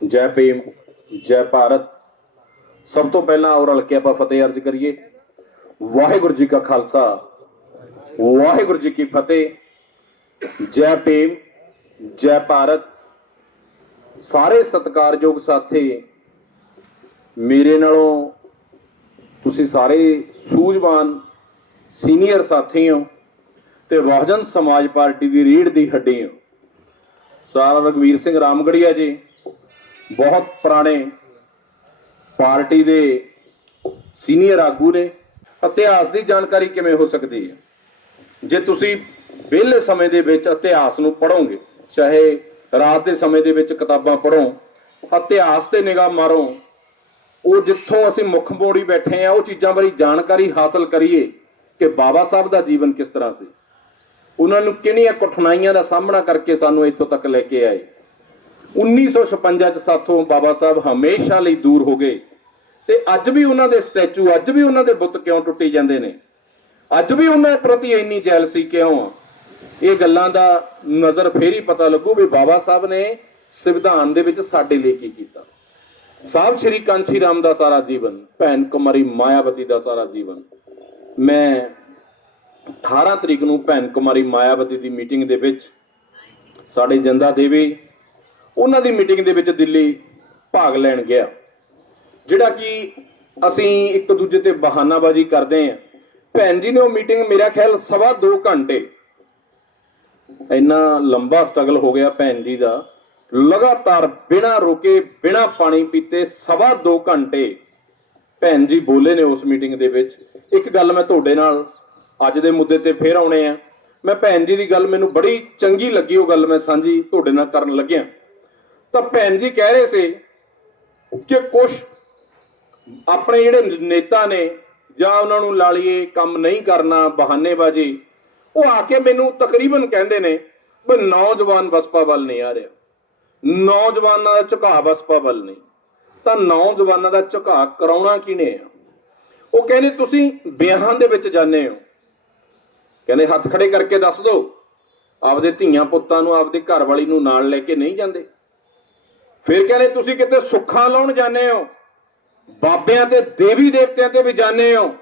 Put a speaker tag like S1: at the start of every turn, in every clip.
S1: ਜੈ ਪ੍ਰੇਮ, ਜੈ ਭਾਰਤ। ਸਭ ਤੋਂ ਪਹਿਲਾਂ ਔਰ ਰਲ ਕੇ ਆਪਾਂ ਫਤਿਹ ਅਰਜ ਕਰੀਏ। ਵਾਹਿਗੁਰੂ ਜੀ ਕਾ ਖਾਲਸਾ, ਵਾਹਿਗੁਰੂ ਜੀ ਕੀ ਫਤਿਹ। ਜੈ ਪ੍ਰੇਮ, ਜੈ ਭਾਰਤ। ਸਾਰੇ ਸਤਿਕਾਰਯੋਗ ਸਾਥੀ, ਮੇਰੇ ਨਾਲੋਂ ਤੁਸੀਂ ਸਾਰੇ ਸੂਝਵਾਨ ਸੀਨੀਅਰ ਸਾਥੀ ਹੋ ਤੇ ਬਹੁਜਨ ਸਮਾਜ ਪਾਰਟੀ ਦੀ ਰੀੜ ਦੀ ਹੱਡੀ ਹੋ। ਸਾਰਾ ਰਗਵੀਰ ਸਿੰਘ ਰਾਮਗੜੀਆ ਜੀ ਬਹੁਤ ਪੁਰਾਣੇ ਪਾਰਟੀ ਦੇ ਸੀਨੀਅਰ ਆਗੂ ਨੇ। ਇਤਿਹਾਸ ਦੀ ਜਾਣਕਾਰੀ ਕਿਵੇਂ ਹੋ ਸਕਦੀ ਹੈ? ਜੇ ਤੁਸੀਂ ਵਿਹਲੇ ਸਮੇਂ ਦੇ ਵਿੱਚ ਇਤਿਹਾਸ ਨੂੰ ਪੜੋਗੇ ਚਾਹੇ ਰਾਤ ਦੇ ਸਮੇਂ ਦੇ ਵਿੱਚ ਕਿਤਾਬਾਂ ਪੜੋ ਇਤਿਹਾਸ ਤੇ ਨਿਗਾਹ ਮਾਰੋ, ਉਹ ਜਿੱਥੋਂ ਅਸੀਂ ਮੁੱਖ ਮੋੜੀ ਬੈਠੇ ਆ ਉਹ ਚੀਜ਼ਾਂ ਬਾਰੇ ਜਾਣਕਾਰੀ ਹਾਸਲ ਕਰੀਏ ਕਿ ਬਾਬਾ ਸਾਹਿਬ ਦਾ ਜੀਵਨ ਕਿਸ ਤਰ੍ਹਾਂ ਸੀ। ਉਹਨਾਂ ਨੂੰ ਕਿਹੜੀਆਂ ਕਠਿਨਾਈਆਂ ਦਾ ਸਾਹਮਣਾ ਕਰਕੇ ਸਾਨੂੰ ਇੱਥੋਂ ਤੱਕ ਲੈ ਕੇ ਆਏ। 1956 ਚ ਸਾਥੋਂ ਬਾਬਾ ਸਾਹਿਬ ਹਮੇਸ਼ਾ ਲਈ ਦੂਰ ਹੋ ਗਏ। ਤੇ ਅੱਜ ਵੀ ਉਹਨਾਂ ਦੇ ਸਟੈਚੂ, ਅੱਜ ਵੀ ਉਹਨਾਂ ਦੇ ਬੁੱਤ ਕਿਉਂ ਟੁੱਟੀ ਜਾਂਦੇ ਨੇ? ਅੱਜ ਵੀ ਉਹਨਾਂ ਪ੍ਰਤੀ ਇੰਨੀ ਜੈਲਸੀ ਕਿਉਂ ਆ? ਇਹ ਗੱਲਾਂ ਦਾ ਨਜ਼ਰ ਫੇਰ ਹੀ ਪਤਾ ਲੱਗੂ ਵੀ ਬਾਬਾ ਸਾਹਿਬ ਨੇ ਸੰਵਿਧਾਨ ਦੇ ਵਿੱਚ ਸਾਡੇ ਲਈ ਕੀ ਕੀਤਾ। ਸਾਹਿਬ ਸ਼੍ਰੀ ਕਾਂਚੀ ਰਾਮ ਦਾ ਸਾਰਾ ਜੀਵਨ, ਭੈਣ ਕੁਮਾਰੀ ਮਾਇਆਵਤੀ ਦਾ ਸਾਰਾ ਜੀਵਨ। ਮੈਂ 18 ਤਰੀਕ ਨੂੰ ਭੈਣ ਕੁਮਾਰੀ ਮਾਇਆਵਤੀ ਦੀ ਮੀਟਿੰਗ ਦੇ ਵਿੱਚ ਸਾਡੇ ਜੰਦਾ ਦੇਵੀ ਉਹਨਾਂ ਦੀ ਮੀਟਿੰਗ ਦੇ ਵਿੱਚ ਦਿੱਲੀ ਭਾਗ ਲੈਣ ਗਿਆ। ਜਿਹੜਾ ਕਿ ਅਸੀਂ ਇੱਕ ਦੂਜੇ ਤੇ ਬਹਾਨਾਬਾਜ਼ੀ ਕਰਦੇ ਆਂ ਭੈਣ ਜੀ ਨੇ ਉਹ ਮੀਟਿੰਗ ਮੇਰਾ ਖਿਆਲ ਸਵਾ 2 ਘੰਟੇ ਇੰਨਾ ਲੰਬਾ ਸਟਰਗਲ ਹੋ ਗਿਆ ਭੈਣ ਜੀ ਦਾ। ਲਗਾਤਾਰ ਬਿਨਾਂ ਰੁਕੇ, ਬਿਨਾਂ ਪਾਣੀ ਪੀਤੇ ਸਵਾ 2 ਘੰਟੇ ਭੈਣ ਜੀ ਬੋਲੇ ਨੇ ਉਸ ਮੀਟਿੰਗ ਦੇ ਵਿੱਚ। ਇੱਕ ਗੱਲ ਮੈਂ ਤੁਹਾਡੇ ਨਾਲ ਅੱਜ ਦੇ ਮੁੱਦੇ ਤੇ ਫੇਰ ਆਉਣੇ ਆ। ਮੈਂ ਭੈਣ ਜੀ ਦੀ ਗੱਲ ਮੈਨੂੰ ਬੜੀ ਚੰਗੀ ਲੱਗੀ, ਉਹ ਗੱਲ ਮੈਂ ਸਾਂਝੀ ਤੁਹਾਡੇ ਨਾਲ ਕਰਨ ਲੱਗਿਆ। ਤਾਂ ਭੈਣ ਜੀ ਕਹਿ ਰਹੇ ਸੀ ਕਿ ਕੁਝ ਆਪਣੇ ਜਿਹੜੇ ਨੇਤਾ ਨੇ ਜਾਂ ਉਹਨਾਂ ਨੂੰ ਲਾਲੀਏ ਕੰਮ ਨਹੀਂ ਕਰਨਾ, ਬਹਾਨੇਬਾਜ਼ੀ, ਉਹ ਆ ਕੇ ਮੈਨੂੰ ਤਕਰੀਬਨ ਕਹਿੰਦੇ ਨੇ ਵੀ ਨੌਜਵਾਨ ਬਸਪਾ ਵੱਲ ਨਹੀਂ ਆ ਰਿਹਾ। ਨੌਜਵਾਨਾਂ ਦਾ ਝੁਕਾਅ ਬਸਪਾ ਵੱਲ ਨਹੀਂ। ਤਾਂ ਨੌਜਵਾਨਾਂ ਦਾ ਝੁਕਾਅ ਕਰਾਉਣਾ ਕਿਨੇ ਆ? ਉਹ ਕਹਿੰਦੇ, ਤੁਸੀਂ ਵਿਆਹਾਂ ਦੇ ਵਿੱਚ ਜਾਂਦੇ ਹੋ। ਕਹਿੰਦੇ, ਹੱਥ ਖੜੇ ਕਰਕੇ ਦੱਸ ਦਿਓ। ਆਪਦੇ ਧੀਆਂ ਪੁੱਤਾਂ ਨੂੰ, ਆਪਦੇ ਘਰ ਵਾਲੀ ਨੂੰ ਨਾਲ ਲੈ ਕੇ ਨਹੀਂ ਜਾਂਦੇ? ਫਿਰ ਕਹਿੰਦੇ, ਤੁਸੀਂ ਕਿਤੇ ਸੁੱਖਾਂ ਲਾਉਣ ਜਾਂਦੇ ਹੋ? ਬਾਬਿਆਂ ਤੇ, ਦੇਵੀ ਦੇਵਤਿਆਂ ਤੇ ਵੀ ਜਾਂਦੇ ਹੋ?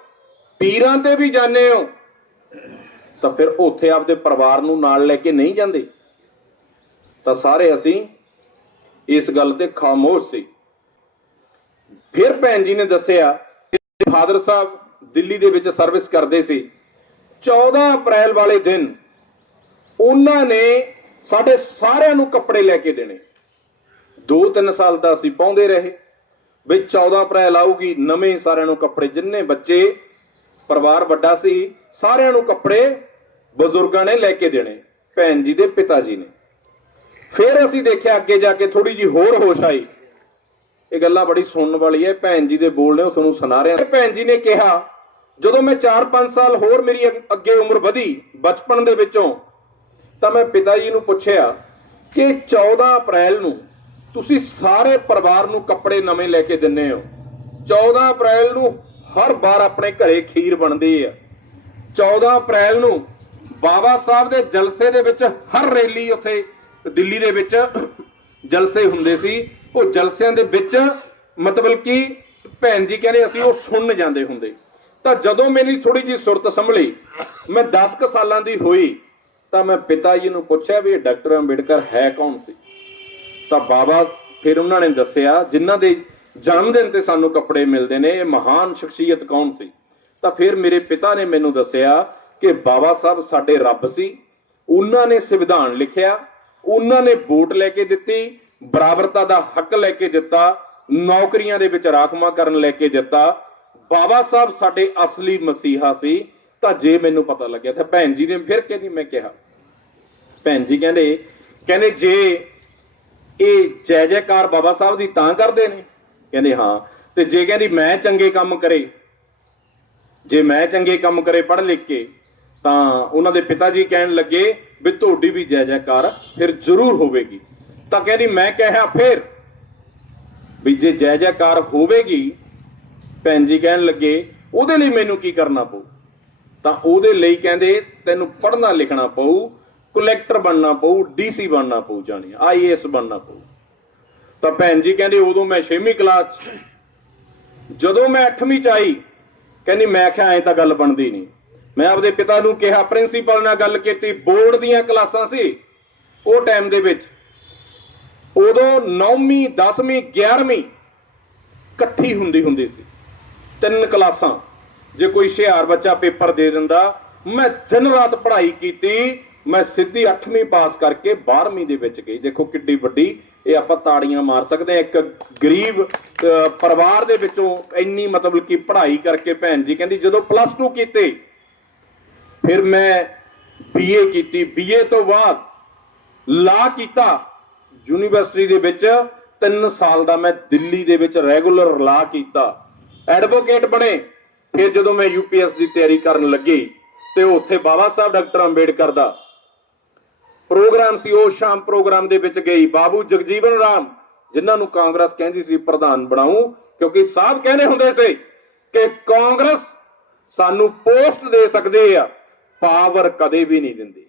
S1: ਪੀਰਾਂ ਤੇ ਵੀ ਜਾਂਦੇ ਹੋ? ਤਾਂ ਫਿਰ ਉੱਥੇ ਆਪਦੇ ਪਰਿਵਾਰ ਨੂੰ ਨਾਲ ਲੈ ਕੇ ਨਹੀਂ ਜਾਂਦੇ। ਤਾਂ ਸਾਰੇ ਅਸੀਂ ਇਸ ਗੱਲ ਤੇ ਖਾਮੋਸ਼ ਸੀ। ਫਿਰ ਭੈਣ ਜੀ ਨੇ ਦੱਸਿਆ ਕਿ ਫਾਦਰ ਸਾਹਿਬ ਦਿੱਲੀ ਦੇ ਵਿੱਚ ਸਰਵਿਸ ਕਰਦੇ ਸੀ। 14 ਅਪ੍ਰੈਲ ਵਾਲੇ ਦਿਨ ਉਹਨਾਂ ਨੇ ਸਾਡੇ ਸਾਰਿਆਂ ਨੂੰ ਕੱਪੜੇ ਲੈ ਕੇ ਦੇਣੇ। 2-3 ਸਾਲ ਤਾਂ ਅਸੀਂ ਪਾਉਂਦੇ ਰਹੇ। ਵੀ 14 ਅਪ੍ਰੈਲ ਆਊਗੀ, ਨਵੇਂ ਸਾਰਿਆਂ ਨੂੰ ਕੱਪੜੇ, ਜਿੰਨੇ ਬੱਚੇ, ਪਰਿਵਾਰ ਵੱਡਾ ਸੀ, ਸਾਰਿਆਂ ਨੂੰ ਕੱਪੜੇ ਬਜ਼ੁਰਗਾਂ ਨੇ ਲੈ ਕੇ ਦੇਣੇ, ਭੈਣ ਜੀ ਦੇ ਪਿਤਾ ਜੀ ਨੇ। ਫਿਰ ਅਸੀਂ ਦੇਖਿਆ ਅੱਗੇ ਜਾ ਕੇ ਥੋੜੀ ਜੀ ਹੋਰ ਹੋਸ਼ ਆਈ। ਇਹ ਗੱਲਾਂ ਬੜੀ ਸੁਣਨ ਵਾਲੀ ਹੈ, ਭੈਣ ਜੀ ਦੇ ਬੋਲ ਨੇ ਉਹ ਤੁਹਾਨੂੰ ਸੁਣਾ ਰਿਹਾ। ਭੈਣ ਜੀ ਨੇ ਕਿਹਾ, ਜਦੋਂ ਮੈਂ 4-5 ਸਾਲ ਹੋਰ ਮੇਰੀ ਅੱਗੇ ਉਮਰ ਵਧੀ, ਬਚਪਨ ਦੇ ਵਿੱਚੋਂ, ਤਾਂ ਮੈਂ ਪਿਤਾ ਜੀ ਨੂੰ ਪੁੱਛਿਆ ਕਿ 14 ਅਪ੍ਰੈਲ ਨੂੰ ਤੁਸੀਂ ਸਾਰੇ ਪਰਿਵਾਰ ਨੂੰ ਕੱਪੜੇ ਨਵੇਂ ਲੈ ਕੇ ਦਿੰਨੇ ਹੋ। 14 ਅਪ੍ਰੈਲ ਨੂੰ ਹਰ ਵਾਰ ਆਪਣੇ ਘਰੇ ਖੀਰ ਬਣਦੀ ਹੈ 14 ਅਪ੍ਰੈਲ ਨੂੰ ਬਾਬਾ ਸਾਹਿਬ ਦੇ ਜਲਸੇ ਦੇ ਵਿੱਚ ਹਰ ਰੈਲੀ ਉੱਥੇ ਦਿੱਲੀ ਦੇ ਵਿੱਚ ਜਲਸੇ ਹੁੰਦੇ ਸੀ। ਉਹ ਜਲਸਿਆਂ ਦੇ ਵਿੱਚ ਮਤਲਬ ਕਿ ਭੈਣ ਜੀ ਕਹਿੰਦੇ ਅਸੀਂ ਉਹ ਸੁਣਨ ਜਾਂਦੇ ਹੁੰਦੇ। ਤਾਂ ਜਦੋਂ ਮੇਰੀ ਥੋੜੀ ਜੀ ਸੁਰਤ ਸੰਭਲੀ, ਮੈਂ 10 ਕੁ ਸਾਲਾਂ ਦੀ ਹੋਈ ਤਾਂ ਮੈਂ ਪਿਤਾ ਜੀ ਨੂੰ ਪੁੱਛਿਆ ਵੀ ਇਹ ਡਾਕਟਰ ਅੰਬੇਡਕਰ ਹੈ ਕੌਣ ਸੀ? ਤਾਂ ਬਾਬਾ ਫਿਰ ਉਹਨਾਂ ਨੇ ਦੱਸਿਆ, ਜਿਨ੍ਹਾਂ ਦੇ ਜਨਮ ਦਿਨ ਤੇ ਸਾਨੂੰ ਕੱਪੜੇ ਮਿਲਦੇ ਨੇ, ਇਹ ਮਹਾਨ ਸ਼ਖਸੀਅਤ ਕੌਣ ਸੀ? ਤਾਂ ਫਿਰ ਮੇਰੇ ਪਿਤਾ ਨੇ ਮੈਨੂੰ ਦੱਸਿਆ ਕਿ ਬਾਬਾ ਸਾਹਿਬ ਸਾਡੇ ਰੱਬ ਸੀ। ਉਹਨਾਂ ਨੇ ਸੰਵਿਧਾਨ ਲਿਖਿਆ, ਉਹਨਾਂ ਨੇ ਵੋਟ ਲੈ ਕੇ ਦਿੱਤੀ, ਬਰਾਬਰਤਾ ਦਾ ਹੱਕ ਲੈ ਕੇ ਦਿੱਤਾ, ਨੌਕਰੀਆਂ ਦੇ ਵਿੱਚ ਰਾਖਵਾਂ ਕਰਨ ਲੈ ਕੇ ਦਿੱਤਾ। ਬਾਬਾ ਸਾਹਿਬ ਸਾਡੇ ਅਸਲੀ ਮਸੀਹਾ ਸੀ, ਤਾਂ ਜੇ ਮੈਨੂੰ ਪਤਾ ਲੱਗਿਆ ਤਾਂ ਭੈਣ ਜੀ ਨੇ ਫਿਰ ਕਹਿੰਦੀ ਮੈਂ ਕਿਹਾ? ਭੈਣ ਜੀ ਕਹਿੰਦੇ ਕਹਿੰਦੇ ਜੇ ਇਹ ਜੈ ਜੈਕਾਰ ਬਾਬਾ ਸਾਹਿਬ ਦੀ ਤਾਂ ਕਰਦੇ ਨੇ। ਕਹਿੰਦੇ ਹਾਂ, ਤੇ ਜੇ ਕਹਿੰਦੀ ਮੈਂ ਚੰਗੇ ਕੰਮ ਕਰੇ, ਜੇ ਮੈਂ ਚੰਗੇ ਕੰਮ ਕਰੇ ਪੜ੍ਹ ਲਿਖ ਕੇ, ਤਾਂ ਉਹਨਾਂ ਦੇ ਪਿਤਾ ਜੀ ਕਹਿਣ ਲੱਗੇ ਵੀ ਤੁਹਾਡੀ ਵੀ ਜੈ ਜੈਕਾਰ ਫਿਰ ਜ਼ਰੂਰ ਹੋਵੇਗੀ। ਤਾਂ ਕਹਿੰਦੀ ਮੈਂ ਕਿਹਾ ਫਿਰ ਵੀ ਜੇ ਜੈ ਜੈਕਾਰ ਹੋਵੇਗੀ, ਭੈਣ ਜੀ ਕਹਿਣ ਲੱਗੇ, ਉਹਦੇ ਲਈ ਮੈਨੂੰ ਕੀ ਕਰਨਾ ਪਊ? ਤਾਂ ਉਹਦੇ ਲਈ ਕਹਿੰਦੇ ਤੈਨੂੰ ਪੜ੍ਹਨਾ ਲਿਖਣਾ ਪਊ ਕਲੈਕਟਰ ਬਣਨਾ ਪਊ ਡੀਸੀ ਬਣਨਾ ਪਊ, ਜਾਣੀ ਆਈਏਐਸ ਬਣਨਾ ਪਊ। ਤਾਂ ਭੈਣ ਜੀ ਕਹਿੰਦੀ, ਉਦੋਂ ਮੈਂ 6ਵੀਂ ਕਲਾਸ 'ਚ ਜਦੋਂ ਮੈਂ 8ਵੀਂ 'ਚ ਆਈ, ਕਹਿੰਦੀ, ਮੈਂ ਕਿਹਾ, ਐ ਤਾਂ ਗੱਲ ਬਣਦੀ ਨਹੀਂ। ਮੈਂ ਆਪਦੇ ਪਿਤਾ ਨੂੰ ਕਿਹਾ ਪ੍ਰਿੰਸੀਪਲ ਨਾਲ ਗੱਲ ਕੀਤੀ ਬੋਰਡ ਦੀਆਂ ਕਲਾਸਾਂ ਸੀ ਉਹ ਟਾਈਮ ਦੇ ਵਿੱਚ। ਉਦੋਂ 9ਵੀਂ 10ਵੀਂ 11ਵੀਂ ਇਕੱਠੀ ਹੁੰਦੀ ਹੁੰਦੀ ਸੀ। ਤਿੰਨ ਕਲਾਸਾਂ। ਜੇ ਕੋਈ ਹੁਸ਼ਿਆਰ ਬੱਚਾ ਪੇਪਰ ਦੇ ਦਿੰਦਾ, ਮੈਂ ਦਿਨ ਰਾਤ ਪੜ੍ਹਾਈ ਕੀਤੀ ਮੈਂ ਸਿੱਧੀ 8ਵੀਂ ਪਾਸ ਕਰਕੇ 12ਵੀਂ ਦੇ ਵਿੱਚ ਗਈ। ਦੇਖੋ ਕਿੱਡੀ ਵੱਡੀ ਇਹ ਆਪਾਂ ਤਾੜੀਆਂ ਮਾਰ ਸਕਦੇ ਹਾਂ। ਇੱਕ ਗਰੀਬ ਪਰਿਵਾਰ ਦੇ ਵਿੱਚੋਂ ਇੰਨੀ ਮਤਲਬ ਕਿ ਪੜ੍ਹਾਈ ਕਰਕੇ ਭੈਣ ਜੀ ਕਹਿੰਦੀ, ਜਦੋਂ ਪਲੱਸ 2 ਕੀਤੇ, ਫਿਰ ਮੈਂ ਬੀਏ ਕੀਤੀ। ਬੀਏ ਤੋਂ ਬਾਅਦ ਲਾ ਕੀਤਾ ਯੂਨੀਵਰਸਿਟੀ ਦੇ ਵਿੱਚ। 3 ਸਾਲ ਦਾ ਮੈਂ ਦਿੱਲੀ ਦੇ ਵਿੱਚ ਰੈਗੂਲਰ ਲਾ ਕੀਤਾ। ਐਡਵੋਕੇਟ ਬਣੇ। ਫਿਰ ਜਦੋਂ ਮੈਂ ਯੂਪੀਐਸ ਦੀ ਤਿਆਰੀ ਕਰਨ ਲੱਗੀ, ਤੇ ਉੱਥੇ ਬਾਬਾ ਸਾਹਿਬ ਡਾਕਟਰ ਅੰਬੇਡਕਰ ਦਾ ਪ੍ਰੋਗਰਾਮ ਸੀ, ਉਹ ਸ਼ਾਮ ਪ੍ਰੋਗਰਾਮ ਦੇ ਵਿੱਚ ਗਈ। ਬਾਬੂ ਜਗਜੀਵਨ ਰਾਮ, ਜਿਨ੍ਹਾਂ ਨੂੰ ਕਾਂਗਰਸ ਕਹਿੰਦੀ ਸੀ ਪ੍ਰਧਾਨ ਬਣਾਉ, ਕਿਉਂਕਿ ਸਾਹਿਬ ਕਹਿੰਦੇ ਹੁੰਦੇ ਸੀ ਕਿ ਕਾਂਗਰਸ ਸਾਨੂੰ ਪੋਸਟ ਦੇ ਸਕਦੀ ਆ, ਪਾਵਰ ਕਦੇ ਵੀ ਨਹੀਂ ਦਿੰਦੀ।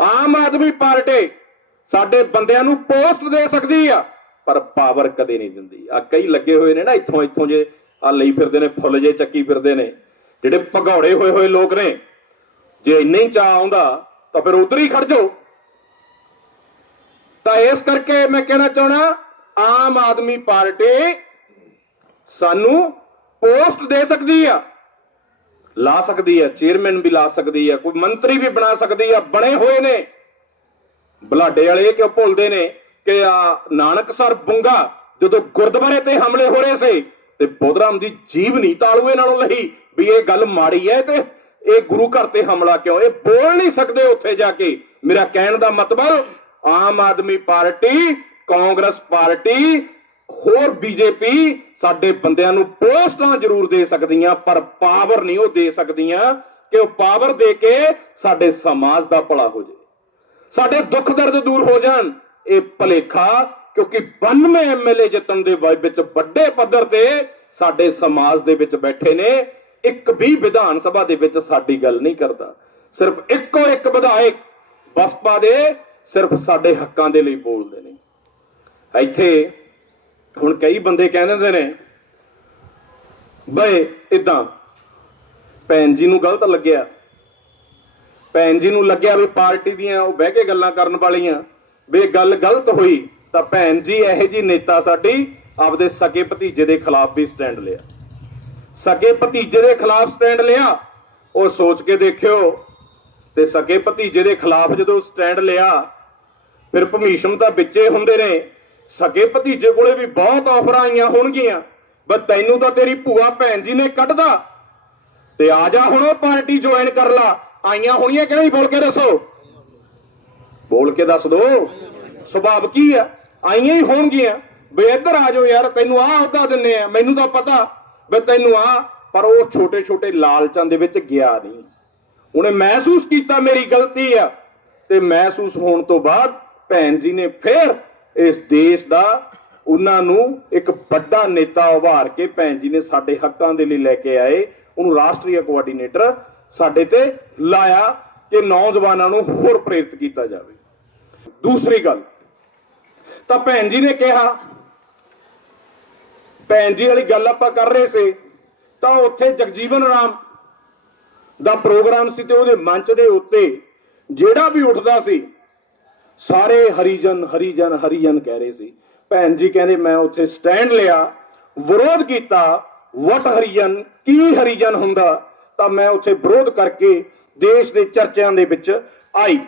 S1: ਆਮ ਆਦਮੀ ਪਾਰਟੀ ਸਾਡੇ ਬੰਦਿਆਂ ਨੂੰ ਪੋਸਟ ਦੇ ਸਕਦੀ ਆ, ਪਰ ਪਾਵਰ ਕਦੇ ਨਹੀਂ ਦਿੰਦੀ। ਆ ਕਈ ਲੱਗੇ ਹੋਏ ਨੇ ਨਾ, ਇੱਥੋਂ ਇੱਥੋਂ ਜੇ ਆ ਲਈ ਫਿਰਦੇ ਨੇ, ਫੁੱਲ ਜੇ ਚੱਕੀ ਫਿਰਦੇ ਨੇ, ਜਿਹੜੇ ਭਗੌੜੇ ਹੋਏ ਹੋਏ ਲੋਕ ਨੇ। ਜੇ ਇੰਨੇ ਹੀ ਚਾਹ ਆਉਂਦਾ, ਤਾਂ ਫਿਰ ਉਧਰ ਹੀ ਖੜ ਜਾਓ। ਤਾਂ ਇਸ ਕਰਕੇ ਮੈਂ ਕਹਿਣਾ ਚਾਹਣਾ ਆਮ ਆਦਮੀ ਪਾਰਟੀ ਸਾਨੂੰ ਪੋਸਟ ਦੇ ਸਕਦੀ ਆ, ਲਾ ਸਕਦੀ ਹੈ ਚੇਅਰਮੈਨ ਵੀ ਲਾ ਸਕਦੀ ਹੈ ਕੋਈ ਮੰਤਰੀ ਵੀ ਬਣਾ ਸਕਦੀ ਹੈ ਬਣੇ ਹੋਏ ਨੇ। ਬਲਾਡੇ ਵਾਲੇ ਕਿਉਂ ਭੁੱਲਦੇ ਨੇ ਕਿ ਆ ਨਾਨਕਸਰ ਬੁੰਗਾ ਜਦੋਂ ਗੁਰਦੁਆਰੇ ਤੇ ਹਮਲੇ ਹੋ ਰਹੇ ਸੀ ਤੇ ਬੋਧਰਾਮ ਦੀ ਜੀਬ ਨਹੀਂ ਤਾਲੂਏ ਨਾਲੋਂ ਲਈ ਵੀ ਇਹ ਗੱਲ ਮਾੜੀ ਹੈ ਤੇ ਇਹ ਗੁਰੂ ਘਰ ਤੇ ਹਮਲਾ ਕਿਉਂ? ਇਹ ਬੋਲ ਨਹੀਂ ਸਕਦੇ ਉੱਥੇ ਜਾ ਕੇ। ਮੇਰਾ ਕਹਿਣ ਦਾ ਮਤਲਬ ਆਮ ਆਦਮੀ ਪਾਰਟੀ, ਕਾਂਗਰਸ ਪਾਰਟੀ, ਹੋਰ ਬੀਜੇਪੀ ਸਾਡੇ ਬੰਦਿਆਂ ਨੂੰ ਪੋਸਟਾਂ ਜ਼ਰੂਰ ਦੇ ਸਕਦੀਆਂ, ਪਰ ਪਾਵਰ ਨਹੀਂ ਉਹ ਦੇ ਸਕਦੀਆਂ ਕਿ ਉਹ ਪਾਵਰ ਦੇ ਕੇ ਸਾਡੇ ਸਮਾਜ ਦਾ ਭਲਾ ਹੋ ਜਾਏ। ਸਾਡੇ ਦੁੱਖ ਦਰਦ ਦੂਰ ਹੋ ਜਾਣ, ਇਹ ਭਲੇਖਾ, ਕਿਉਂਕਿ 92 ਐਮਐਲਏ ਜਿੱਤਣ ਦੇ ਵਿੱਚ ਵੱਡੇ ਪੱਧਰ ਤੇ ਸਾਡੇ ਸਮਾਜ ਦੇ ਵਿੱਚ ਬੈਠੇ ਨੇ, ਇੱਕ ਵੀ ਵਿਧਾਨ ਸਭਾ ਦੇ ਵਿੱਚ ਸਾਡੀ ਗੱਲ ਨਹੀਂ ਕਰਦਾ। ਸਿਰਫ ਇੱਕੋ ਇੱਕ ਵਿਧਾਇਕ, ਬਸਪਾ ਦੇ ਸਿਰਫ ਸਾਡੇ ਹੱਕਾਂ ਦੇ ਲਈ ਬੋਲਦੇ ਨੇ। ਇੱਥੇ ਹੁਣ ਕਈ ਬੰਦੇ ਕਹਿ ਦਿੰਦੇ ਨੇ, ਬਈ ਇਦਾਂ ਭੈਣ ਜੀ ਨੂੰ ਗਲਤ ਲੱਗਿਆ। ਭੈਣ ਜੀ ਨੂੰ ਲੱਗਿਆ ਵੀ ਪਾਰਟੀ ਦੀਆਂ ਉਹ ਬਹਿ ਕੇ ਗੱਲਾਂ ਕਰਨ ਵਾਲੀਆਂ, ਵੀ ਗੱਲ ਗਲਤ ਹੋਈ, ਤਾਂ ਭੈਣ ਜੀ ਇਹੋ ਜੀ ਨੇਤਾ ਸਾਡੀ ਆਪਦੇ ਸਕੇ ਭਤੀਜੇ ਦੇ ਖਿਲਾਫ ਵੀ ਸਟੈਂਡ ਲਿਆ। ਸਕੇ ਭਤੀਜੇ ਦੇ ਖਿਲਾਫ ਸਟੈਂਡ ਲਿਆ, ਉਹ ਸੋਚ ਕੇ ਦੇਖਿਓ ਤੇ ਸਕੇ ਭਤੀਜੇ ਦੇ ਖਿਲਾਫ ਜਦੋਂ ਸਟੈਂਡ ਲਿਆ, ਫਿਰ ਭਮੀਸ਼ਮ ਤਾਂ ਵਿੱਚੇ ਹੁੰਦੇ ਨੇ। ਸਕੇ ਭਤੀਜੇ ਕੋਲੇ ਵੀ ਬਹੁਤ ਆਫਰਾਂ ਆਈਆਂ ਹੋਣਗੀਆਂ। ਬਸ ਤੈਨੂੰ ਤਾਂ ਤੇਰੀ ਭੂਆ ਭੈਣ ਜੀ ਨੇ ਕੱਢਦਾ ਤੇ ਆ ਜਾ ਹੁਣ ਉਹ ਪਾਰਟੀ ਜੁਆਇਨ ਕਰ ਲਾ। ਆਈਆਂ ਹੋਣੀਆਂ ਕਿ ਨਹੀਂ, ਬੋਲ ਕੇ ਦੱਸੋ। ਬੋਲ ਕੇ ਦੱਸ ਦੋ। ਸੁਭਾਵ ਕੀ ਆ? ਆਈਆਂ ਹੀ ਹੋਣਗੀਆਂ। ਬਈ ਇੱਧਰ ਆ ਜਾਓ ਯਾਰ, ਤੈਨੂੰ ਆਹ ਅਹੁਦਾ ਦਿੰਨੇ ਆ, ਮੈਨੂੰ ਤਾਂ ਪਤਾ। ਬਈ ਤੈਨੂੰ ਆ ਪਰ ਉਹ ਛੋਟੇ ਛੋਟੇ ਲਾਲਚਾਂ ਦੇ ਵਿੱਚ ਗਿਆ ਨਹੀਂ। ਉਹਨੇ ਮਹਿਸੂਸ ਕੀਤਾ ਮੇਰੀ ਗਲਤੀ ਆ। ਤੇ ਮਹਿਸੂਸ ਹੋਣ ਤੋਂ ਬਾਅਦ ਭੈਣ ਜੀ ਨੇ ਫਿਰ ਇਸ ਦੇਸ਼ ਦਾ ਉਹਨਾਂ ਨੂੰ ਇੱਕ ਵੱਡਾ ਨੇਤਾ ਉਭਾਰ ਕੇ ਭੈਣ ਜੀ ਨੇ ਸਾਡੇ ਹੱਕਾਂ ਦੇ ਲਈ ਲੈ ਕੇ ਆਏ। ਉਹਨੂੰ ਰਾਸ਼ਟਰੀ ਕੋਆਰਡੀਨੇਟਰ ਸਾਡੇ ਤੇ ਲਾਇਆ ਕਿ ਨੌਜਵਾਨਾਂ ਨੂੰ ਹੋਰ ਪ੍ਰੇਰਿਤ ਕੀਤਾ ਜਾਵੇ। ਦੂਸਰੀ ਗੱਲ, ਤਾਂ ਭੈਣ ਜੀ ਨੇ ਕਿਹਾ, ਭੈਣ ਜੀ ਵਾਲੀ ਗੱਲ ਆਪਾਂ ਕਰ ਰਹੇ ਸੀ, ਤਾਂ ਉੱਥੇ ਜਗਜੀਵਨ ਰਾਮ ਦਾ ਪ੍ਰੋਗਰਾਮ ਸੀ ਤੇ ਉਹਦੇ ਮੰਚ ਦੇ ਉੱਤੇ ਜਿਹੜਾ ਵੀ ਉੱਠਦਾ ਸੀ, ਸਾਰੇ ਹਰੀਜਨ ਹਰੀਜਨ ਹਰੀਜਨ ਕਹਿ ਰਹੇ ਸੀ। ਭੈਣ ਜੀ ਕਹਿੰਦੇ, ਮੈਂ ਉੱਥੇ ਸਟੈਂਡ ਲਿਆ, ਵਿਰੋਧ ਕੀਤਾ, ਵਟ ਹਰੀਜਨ, ਕੀ ਹਰੀਜਨ ਹੁੰਦਾ? ਤਾਂ ਮੈਂ ਉੱਥੇ ਵਿਰੋਧ ਕਰਕੇ ਦੇਸ਼ ਦੇ ਚਰਚਿਆਂ ਦੇ ਵਿੱਚ ਆਈ।